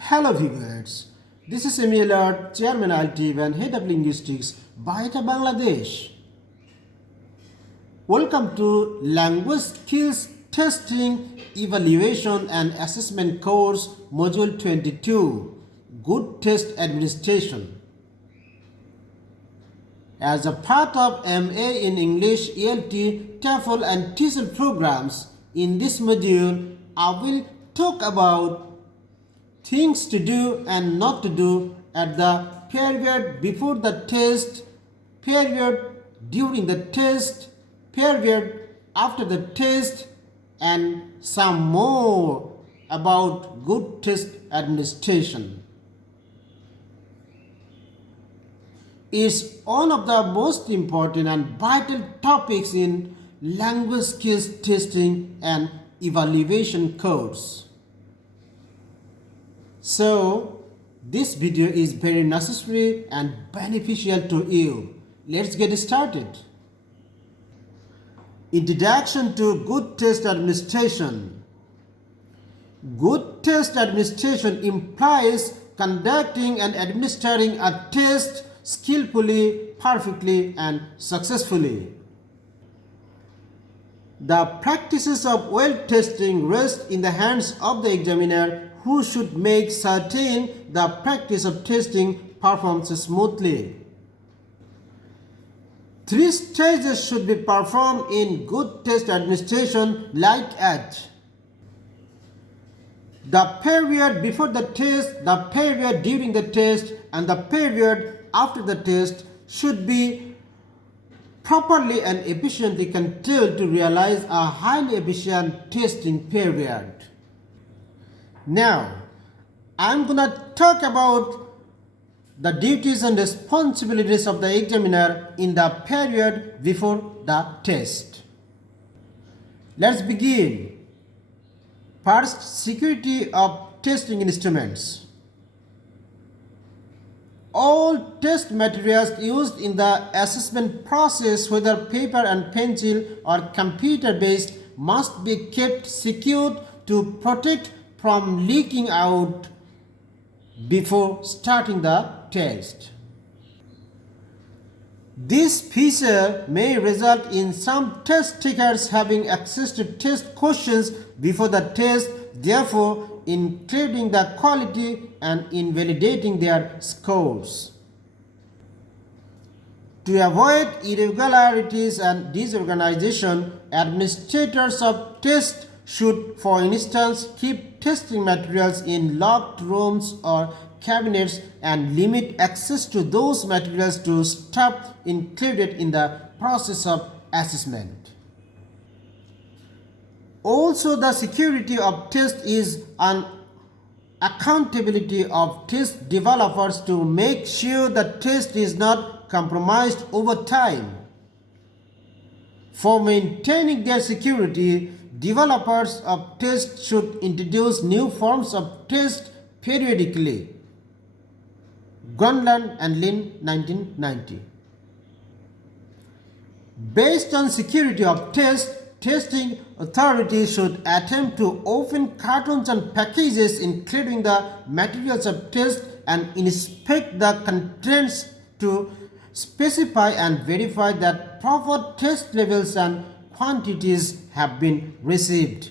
Hello viewers, this is ELT Chairman ELT and Head of Linguistics by Bangladesh. Welcome to Language Skills Testing, Evaluation and Assessment Course Module 22, Good Test Administration. As a part of MA in English, ELT, TEFL and TESOL programs, in this module I will talk about things to do and not to do at the period before the test, period during the test, period after the test, and some more about good test administration. It's one of the most important and vital topics in language skills testing and evaluation course. So, this video is very necessary and beneficial to you. Let's get started. Introduction to good test administration. Good test administration implies conducting and administering a test skillfully, perfectly, and successfully. The practices of well testing rest in the hands of the examiner, who should make certain the practice of testing performs smoothly. 3 stages should be performed in good test administration, like at the period before the test, the period during the test, and the period after the test should be properly and efficiently controlled to realize a highly efficient testing period. Now, I'm gonna talk about the duties and responsibilities of the examiner in the period before the test. Let's begin. First, security of testing instruments. All test materials used in the assessment process, whether paper and pencil or computer-based, must be kept secured to protect from leaking out before starting the test. This feature may result in some test takers having access to test questions before the test, therefore including the quality and invalidating their scores. To avoid irregularities and disorganization, administrators of tests should, for instance, keep testing materials in locked rooms or cabinets and limit access to those materials to staff included in the process of assessment. Also, the security of test is an accountability of test developers to make sure the test is not compromised over time. For maintaining their security, developers of tests should introduce new forms of test periodically. Grunland and Lin, 1990. Based on security of test, testing authorities should attempt to open cartons and packages including the materials of test and inspect the contents to specify and verify that proper test levels and quantities have been received.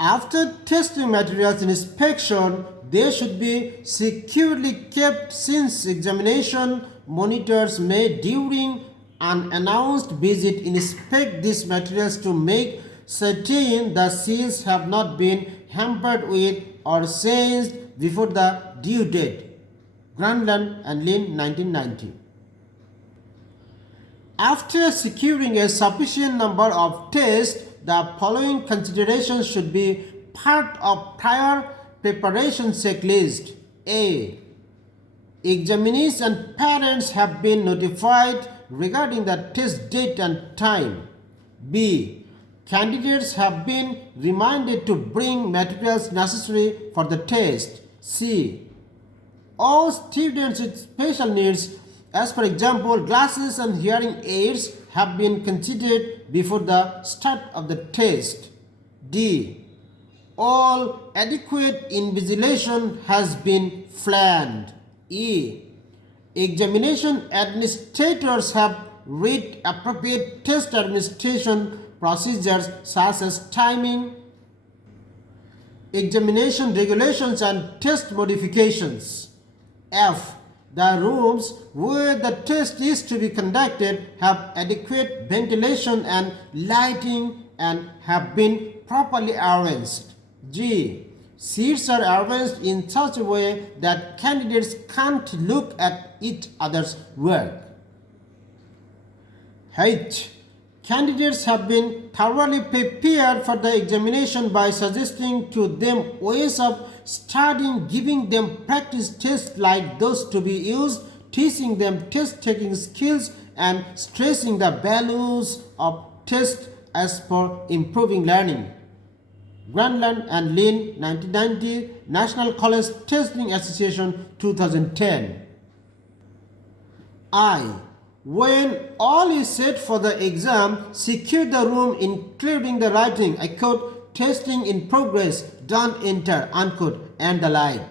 After testing materials inspection, they should be securely kept, since examination monitors may during an announced visit inspect these materials to make certain the seals have not been hampered with or changed before the due date. Grunland and Lin, 1990. After securing a sufficient number of tests, the following considerations should be part of prior preparation checklist. A. Examinees and parents have been notified regarding the test date and time. B. Candidates have been reminded to bring materials necessary for the test. C. All students with special needs, as for example glasses and hearing aids, have been considered before the start of the test. D. all adequate invigilation has been planned. E. Examination administrators have read appropriate test administration procedures such as timing, examination regulations and test modifications. F. The rooms where the test is to be conducted have adequate ventilation and lighting and have been properly arranged. G. Seats are arranged in such a way that candidates can't look at each other's work. H. Candidates have been thoroughly prepared for the examination by suggesting to them ways of studying, giving them practice tests like those to be used, teaching them test-taking skills, and stressing the values of tests as for improving learning. Granland and Lynn, 1990, National College Testing Association, 2010. I. When all is set for the exam, secure the room including the writing, I quote, testing in progress, don't enter, unquote, and the like.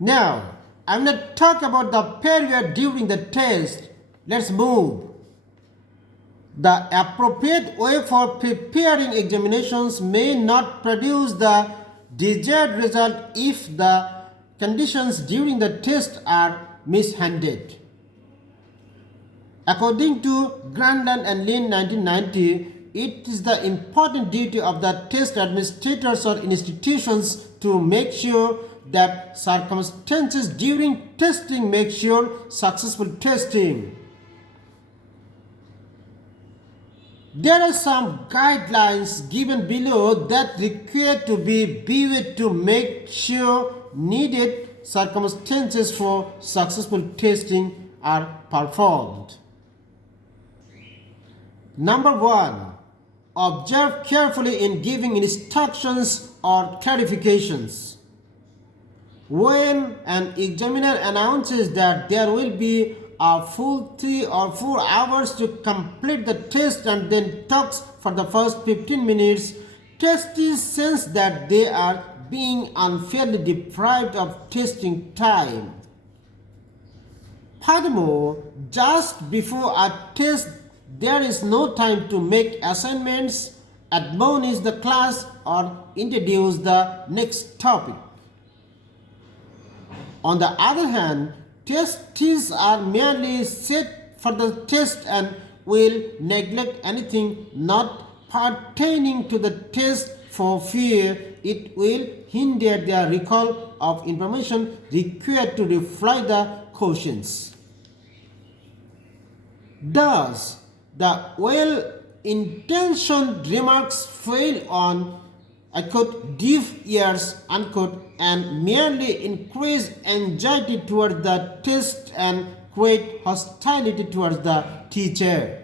Now, I'm going to talk about the period during the test. Let's move. The appropriate way for preparing examinations may not produce the desired result if the conditions during the test are mishandled. According to Granland and Lynn, 1990, it is the important duty of the test administrators or institutions to make sure that circumstances during testing make sure successful testing. There are some guidelines given below that require to be viewed to make sure needed circumstances for successful testing are performed. Number 1. Observe carefully in giving instructions or clarifications. When an examiner announces that there will be a full 3 or 4 hours to complete the test and then talks for the first 15 minutes, testees sense that they are being unfairly deprived of testing time. Furthermore, just before a test, there is no time to make assignments, admonish the class, or introduce the next topic. On the other hand, testees are merely set for the test and will neglect anything not pertaining to the test for fear it will hinder their recall of information required to reply the questions. Thus, the well-intentioned remarks fail on, I quote, deaf ears, unquote, and merely increase anxiety toward the test and create hostility towards the teacher.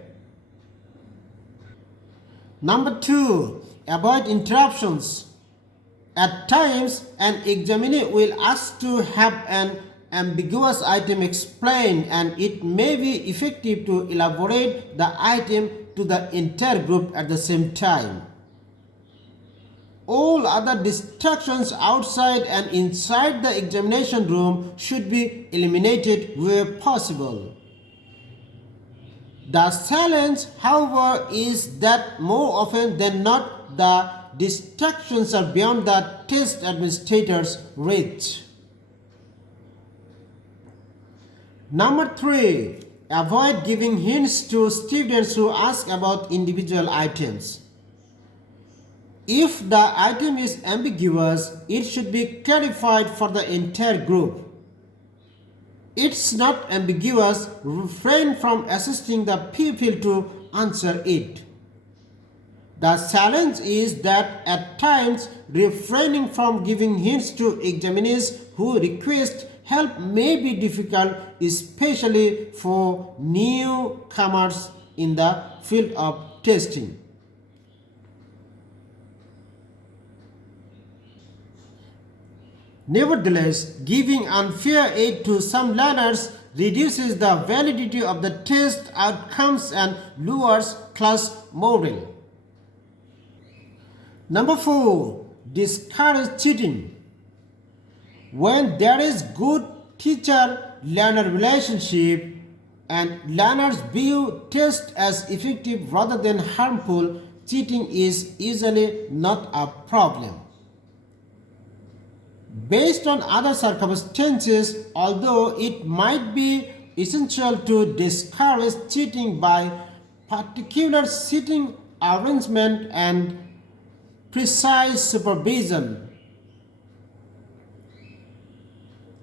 Number 2, avoid interruptions. At times, an examiner will ask to have an ambiguous item explained, and it may be effective to elaborate the item to the entire group at the same time. All other distractions outside and inside the examination room should be eliminated where possible. The challenge, however, is that more often than not, the distractions are beyond the test administrator's reach. Number 3, avoid giving hints to students who ask about individual items. If the item is ambiguous, it should be clarified for the entire group. It's not ambiguous, refrain from assisting the pupil to answer it. The challenge is that at times, refraining from giving hints to examiners who request help may be difficult, especially for newcomers in the field of testing. Nevertheless, giving unfair aid to some learners reduces the validity of the test outcomes and lowers class morale. Number 4, discourage cheating. When there is good teacher-learner relationship and learners view test as effective rather than harmful, cheating is usually not a problem. Based on other circumstances, although it might be essential to discourage cheating by particular seating arrangement and precise supervision,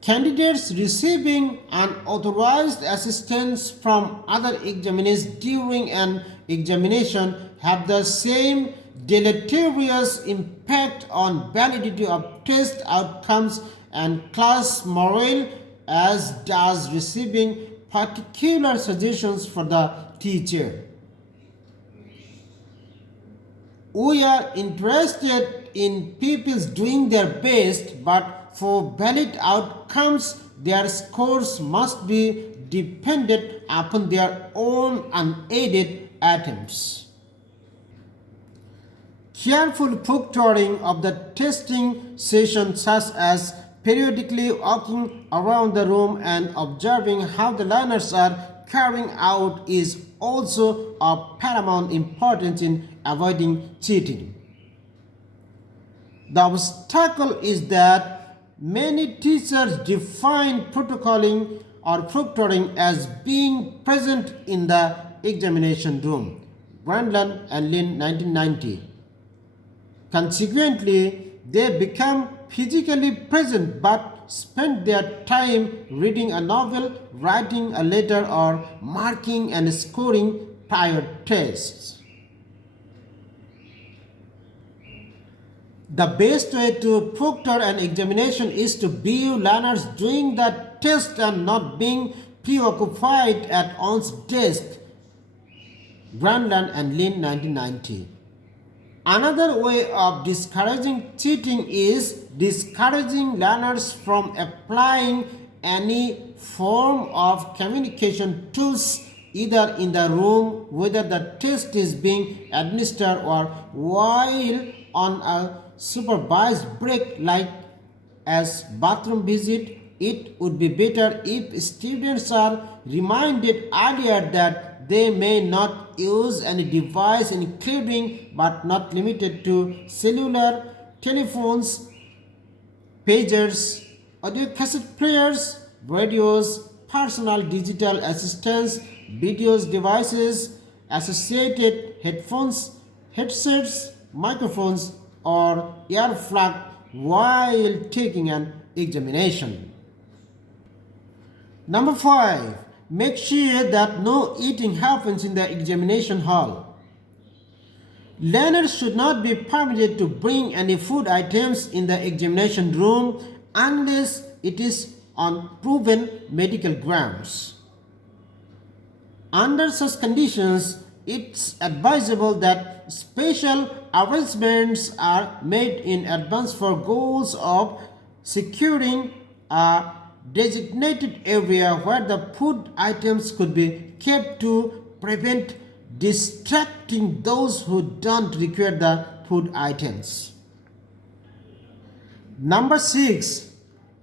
candidates receiving unauthorized assistance from other examinees during an examination have the same deleterious impact on validity of test outcomes and class morale as does receiving particular suggestions for the teacher. We are interested in pupils doing their best, but for valid outcomes, their scores must be dependent upon their own unaided attempts. Careful proctoring of the testing session, such as periodically walking around the room and observing how the learners are carrying out, is also of paramount importance in avoiding cheating. The obstacle is that many teachers define protocoling or proctoring as being present in the examination room. Brandlin and Lin, 1990. Consequently, they become physically present but spend their time reading a novel, writing a letter, or marking and scoring prior tests. The best way to proctor an examination is to view learners doing the test and not being preoccupied at one's desk. Brandlin and Lin, 1990. Another way of discouraging cheating is discouraging learners from applying any form of communication tools either in the room, whether the test is being administered, or while on a supervised break like as bathroom visit. It would be better if students are reminded earlier that they may not use any device including but not limited to cellular, telephones, pagers, audio cassette players, radios, personal digital assistants, videos devices, associated headphones, headsets, microphones, or earplug while taking an examination. Number 5. Make sure that no eating happens in the examination hall. Learners should not be permitted to bring any food items in the examination room unless it is on proven medical grounds. Under such conditions, it's advisable that special arrangements are made in advance for goals of securing a designated area where the food items could be kept to prevent distracting those who don't require the food items. Number 6.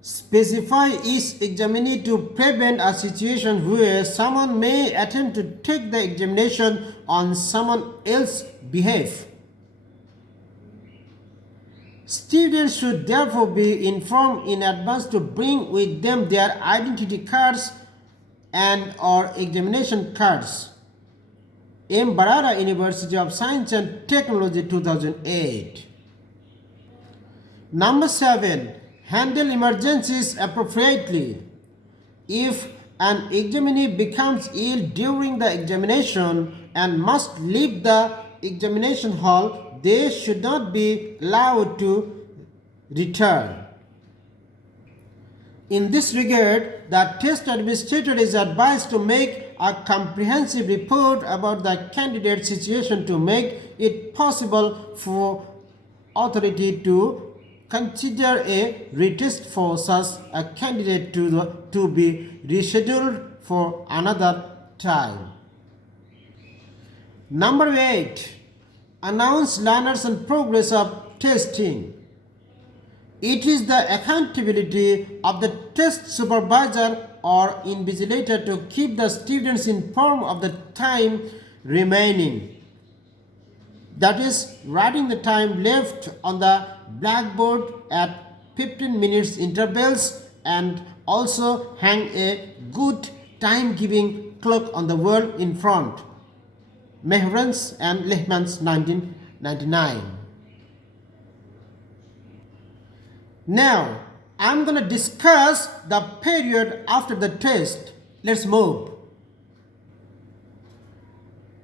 Specify each examinee to prevent a situation where someone may attempt to take the examination on someone else's behalf. Students should therefore be informed in advance to bring with them their identity cards and or examination cards. M. Barara, University of Science and Technology, 2008. Number 7. Handle emergencies appropriately. If an examinee becomes ill during the examination and must leave the examination hall, they should not be allowed to return. In this regard, the test administrator is advised to make a comprehensive report about the candidate's situation to make it possible for authority to consider a retest for such a candidate to be rescheduled for another time. Number 8. announce learners and progress of testing. It is the accountability of the test supervisor or invigilator to keep the students informed of the time remaining. That is, writing the time left on the blackboard at 15 minutes intervals, and also hang a good time-giving clock on the wall in front. Mehrens and Lehmans, 1999. Now, I'm going to discuss the period after the test. Let's move.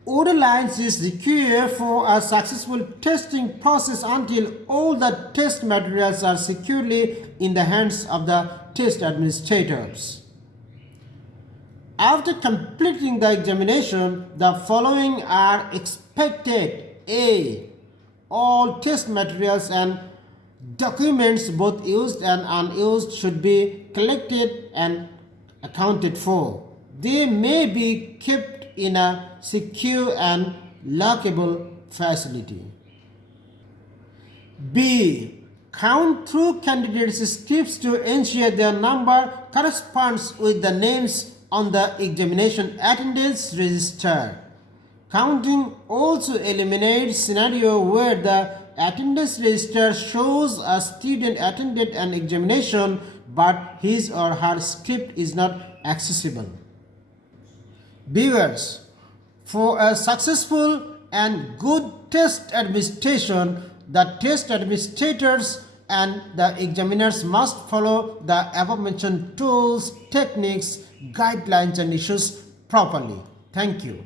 Order lines is required for a successful testing process until all the test materials are securely in the hands of the test administrators. After completing the examination, the following are expected. A. All test materials and documents, both used and unused, should be collected and accounted for. They may be kept in a secure and lockable facility. B. Count through candidates' scripts to ensure their number corresponds with the names on the examination attendance register. Counting also eliminates scenario where the attendance register shows a student attended an examination but his or her script is not accessible. Viewers, for a successful and good test administration, the test administrators and the examiners must follow the above-mentioned tools, techniques, guidelines and issues properly. Thank you.